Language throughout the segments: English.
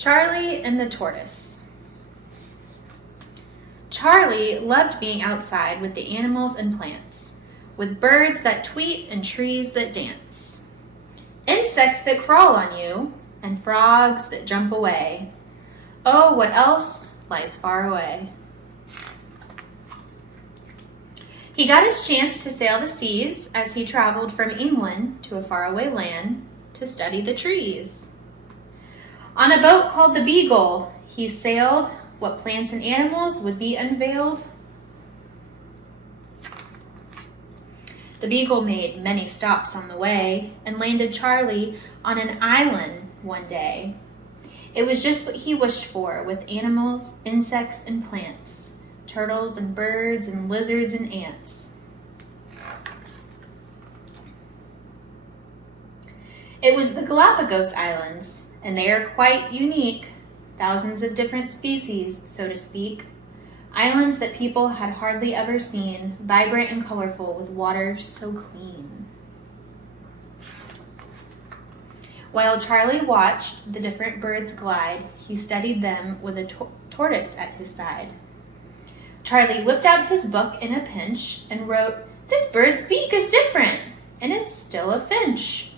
Charlie and the Tortoise. Charlie loved being outside with the animals and plants, with birds that tweet and trees that dance, insects that crawl on you, and frogs that jump away. Oh, what else lies far away? He got his chance to sail the seas as he traveled from England to a faraway land to study the trees. On a boat called the Beagle, he sailed what plants and animals would be unveiled. The Beagle made many stops on the way and landed Charlie on an island one day. It was just what he wished for, with animals, insects, and plants, turtles and birds and lizards and ants. It was the Galapagos Islands, and they are quite unique, thousands of different species, so to speak. Islands that people had hardly ever seen, vibrant and colorful with water so clean. While Charlie watched the different birds glide, he studied them with a tortoise at his side. Charlie whipped out his book in a pinch and wrote, "This bird's beak is different, and it's still a finch."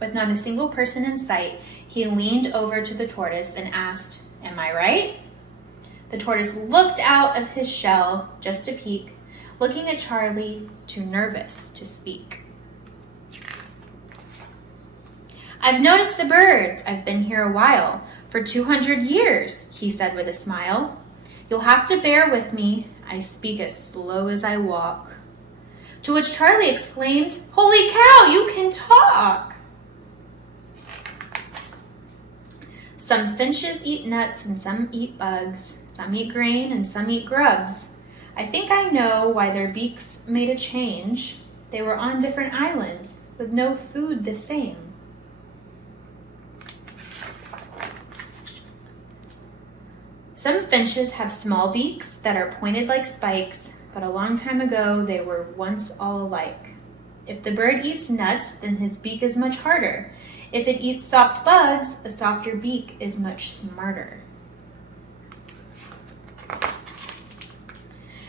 With not a single person in sight, he leaned over to the tortoise and asked, "Am I right?" The tortoise looked out of his shell just a peek, looking at Charlie, too nervous to speak. "I've noticed the birds. I've been here a while, for 200 years, he said with a smile. "You'll have to bear with me. I speak as slow as I walk." To which Charlie exclaimed, "Holy cow, you can talk!" Some finches eat nuts and some eat bugs. Some eat grain and some eat grubs. I think I know why their beaks made a change. They were on different islands with no food the same. Some finches have small beaks that are pointed like spikes, but a long time ago they were once all alike. If the bird eats nuts, then his beak is much harder. If it eats soft bugs, a softer beak is much smarter.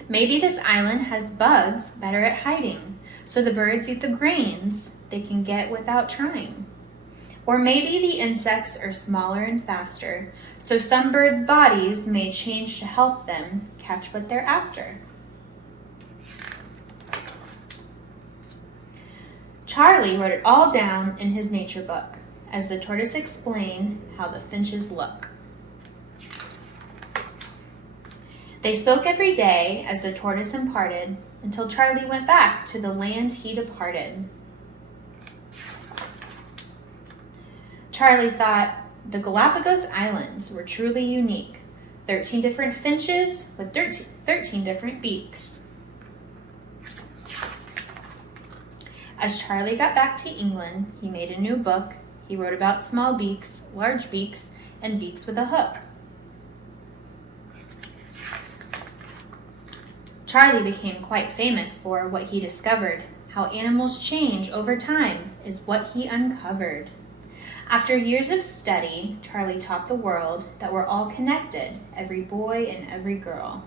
Maybe this island has bugs better at hiding, so the birds eat the grains they can get without trying. Or maybe the insects are smaller and faster, so some birds' bodies may change to help them catch what they're after. Charlie wrote it all down in his nature book, as the tortoise explained how the finches look. They spoke every day as the tortoise imparted, until Charlie went back to the land he departed. Charlie thought the Galapagos Islands were truly unique. 13 different finches with 13 different beaks. As Charlie got back to England, he made a new book. He wrote about small beaks, large beaks, and beaks with a hook. Charlie became quite famous for what he discovered. How animals change over time is what he uncovered. After years of study, Charlie taught the world that we're all connected, every boy and every girl.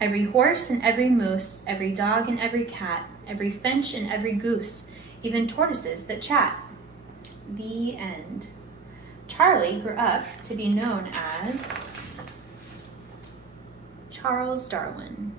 Every horse and every moose, every dog and every cat, every finch and every goose, even tortoises that chat. The end. Charlie grew up to be known as Charles Darwin.